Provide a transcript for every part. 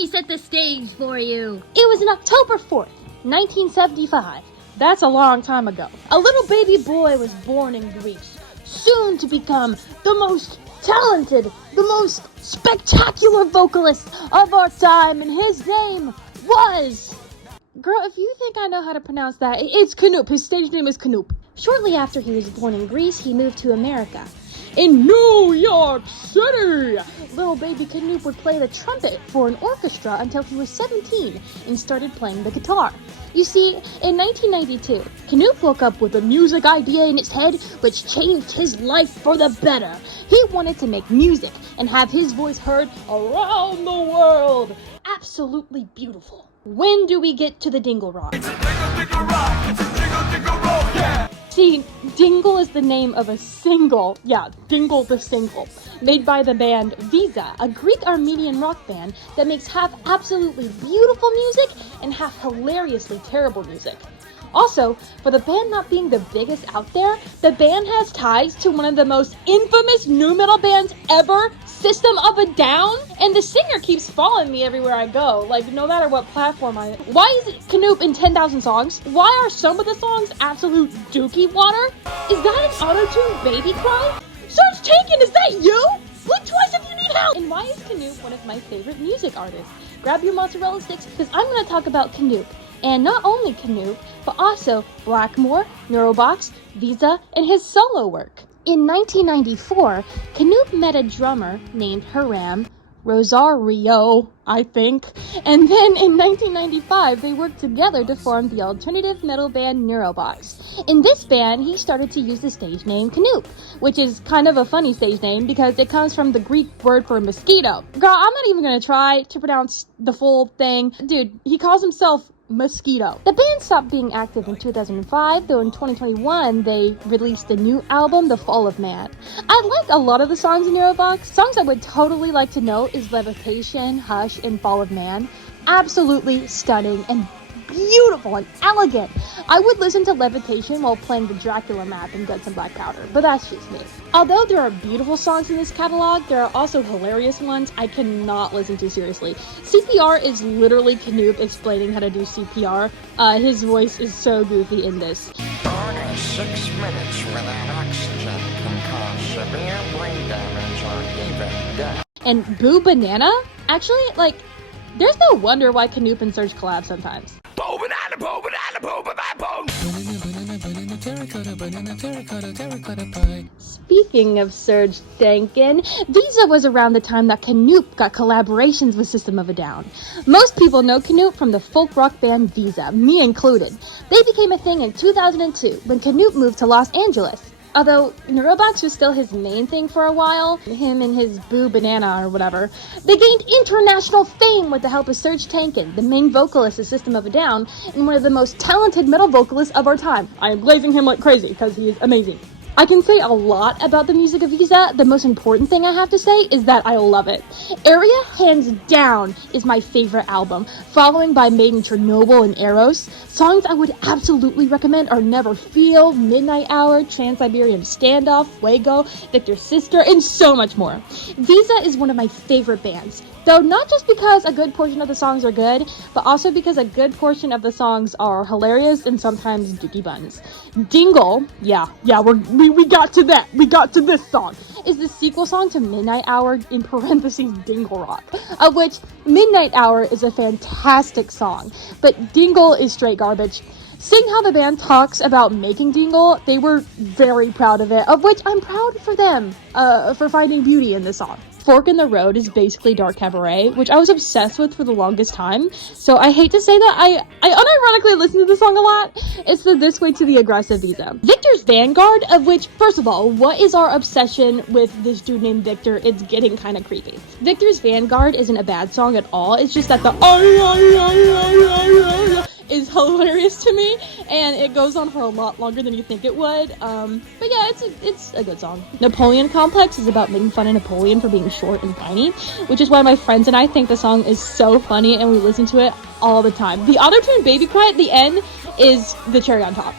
me set the stage for you. It was on October 4th, 1975. That's a long time ago. A little baby boy was born in Greece, soon to become the most talented, the most spectacular vocalist of our time, and his name was... Girl, if you think I know how to pronounce that, it's Canoop. His stage name is Canoop. Shortly after he was born in Greece, he moved to America. In New York City, little baby Canoop would play the trumpet for an orchestra until he was 17 and started playing the guitar. You see, in 1992, Canoop woke up with a music idea in his head which changed his life for the better. He wanted to make music and have his voice heard around the world. Absolutely beautiful. When do we get to the Dingle Rock? It's a dingle, dingle rock. It's a dingle, dingle roll, yeah. See, Dingle is the name of a single, Dingle the Single, made by the band Visa, a Greek-Armenian rock band that makes half absolutely beautiful music and half hilariously terrible music. Also, for the band not being the biggest out there, the band has ties to one of the most infamous nu metal bands ever, System of a Down, and the singer keeps following me everywhere I go, like no matter what platform I'm... Why is Canoop in 10,000 songs? Why are some of the songs absolute dookie water? Is that an auto-tuned baby cry? Serj Tankian, is that you? Blink twice if you need help! And why is Canoop one of my favorite music artists? Grab your mozzarella sticks, because I'm going to talk about Canoop. And not only Canoop, but also Blackmore, Neurobox, Visa, and his solo work. In 1994, Canoop met a drummer named Hiram Rosario, I think. And then in 1995, they worked together to form the alternative metal band Neurobox. In this band, he started to use the stage name Canoop, which is kind of a funny stage name because it comes from the Greek word for mosquito. Girl, I'm not even gonna try to pronounce the full thing. Dude, he calls himself Mosquito. The band stopped being active in 2005, though in 2021 they released a new album, The Fall of Man. I like a lot of the songs in Neurobox. Songs I would totally like to note is Levitation, Hush, and Fall of Man. Absolutely stunning and beautiful and elegant. I would listen to Levitation while playing the Dracula map in Guns and Black Powder, but that's just me. Although there are beautiful songs in this catalog, there are also hilarious ones I cannot listen to seriously. CPR is literally Canoop explaining how to do CPR. His voice is so goofy in this. 6 minutes without oxygen can cause severe brain damage or even death. And Boo Banana? Actually, there's no wonder why Canoop and Serj collab sometimes. Boo banana, boo banana, boo banana, boo. Speaking of Serj Tankian, Visa was around the time that Canoop got collaborations with System of a Down. Most people know Canoop from the folk rock band Visa, me included. They became a thing in 2002 when Canoop moved to Los Angeles. Although Neurobox was still his main thing for a while, him and his Boo Banana or whatever, they gained international fame with the help of Serj Tankian, the main vocalist of System of a Down, and one of the most talented metal vocalists of our time. I am glazing him like crazy because he is amazing. I can say a lot about the music of Visa. The most important thing I have to say is that I love it. Area, hands down, is my favorite album, following by Made in Chernobyl and Eros. Songs I would absolutely recommend are Never Feel, Midnight Hour, Trans-Siberian Standoff, Fuego, Victor's Sister, and so much more. Visa is one of my favorite bands. Though not just because a good portion of the songs are good, but also because a good portion of the songs are hilarious and sometimes dookie buns. Dingle, we got to that. We got to this song. Is the sequel song to Midnight Hour, in parentheses Dingle Rock, of which Midnight Hour is a fantastic song, but Dingle is straight garbage. Seeing how the band talks about making Dingle, they were very proud of it, of which I'm proud for them, for finding beauty in this song. Fork in the Road is basically Dark Cabaret, which I was obsessed with for the longest time, so I hate to say that I unironically listen to the song a lot. It's the This Way to the Aggressive Visa. Victor's Vanguard, of which, first of all, what is our obsession with this dude named Victor? It's getting kind of creepy. Victor's Vanguard isn't a bad song at all, it's just that the is hilarious to me, and it goes on for a lot longer than you think it would. But yeah, it's a good song. Napoleon Complex is about making fun of Napoleon for being short and tiny, which is why my friends and I think the song is so funny, and we listen to it all the time. The auto-tune baby cry at the end is the cherry on top.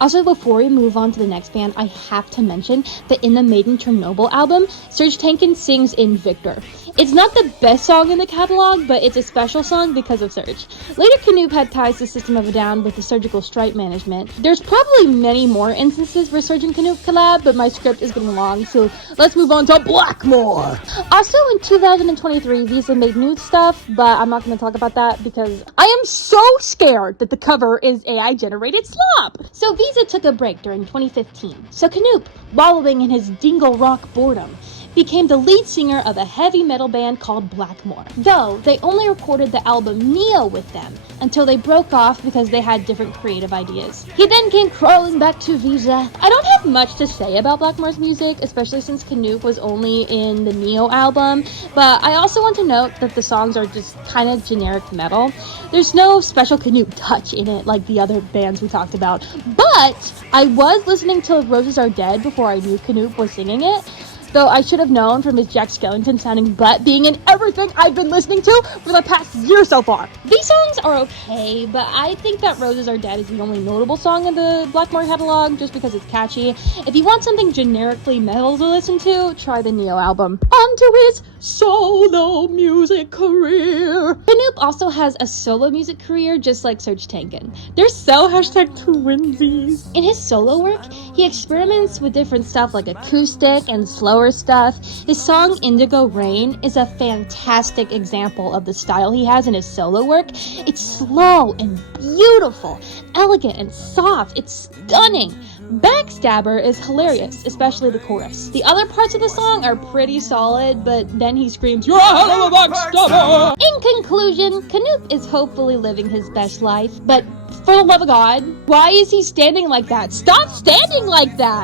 Also, before we move on to the next band, I have to mention that in the Made in Chernobyl album, Serj Tankian sings in Victor. It's not the best song in the catalog, but it's a special song because of Serj. Later, Canoop had ties to System of a Down with the Surgical Stripe management. There's probably many more instances where Serj and Canoop collab, but my script is getting long, so let's move on to Blackmore. Also in 2023, Visa made new stuff, but I'm not going to talk about that because I am so scared that the cover is AI-generated slop. So Visa took a break during 2015. So Canoop, wallowing in his dingle rock boredom, became the lead singer of a heavy metal band called Blackmore. Though, they only recorded the album Neo with them until they broke off because they had different creative ideas. He then came crawling back to Visa. I don't have much to say about Blackmore's music, especially since Canoop was only in the Neo album, but I also want to note that the songs are just kind of generic metal. There's no special Canoop touch in it like the other bands we talked about, but I was listening to Roses Are Dead before I knew Canoop was singing it. Though I should have known from his Jack Skellington sounding butt being in everything I've been listening to for the past year so far. These songs are okay, but I think that Roses Are Dead is the only notable song in the Blackmore catalog just because it's catchy. If you want something generically metal to listen to, try the Neo album. On to his solo music career. Canoop also has a solo music career just like Serj Tankian. They're so #twinsies. In his solo work, he experiments with different stuff like acoustic and slow stuff. His song Indigo Rain is a fantastic example of the style he has in his solo work. It's slow and beautiful, elegant and soft. It's stunning. Backstabber is hilarious, especially the chorus. The other parts of the song are pretty solid, but then he screams, "You're a hell of a backstabber!" In conclusion, Canoop is hopefully living his best life, but for the love of God, why is he standing like that? Stop standing like that!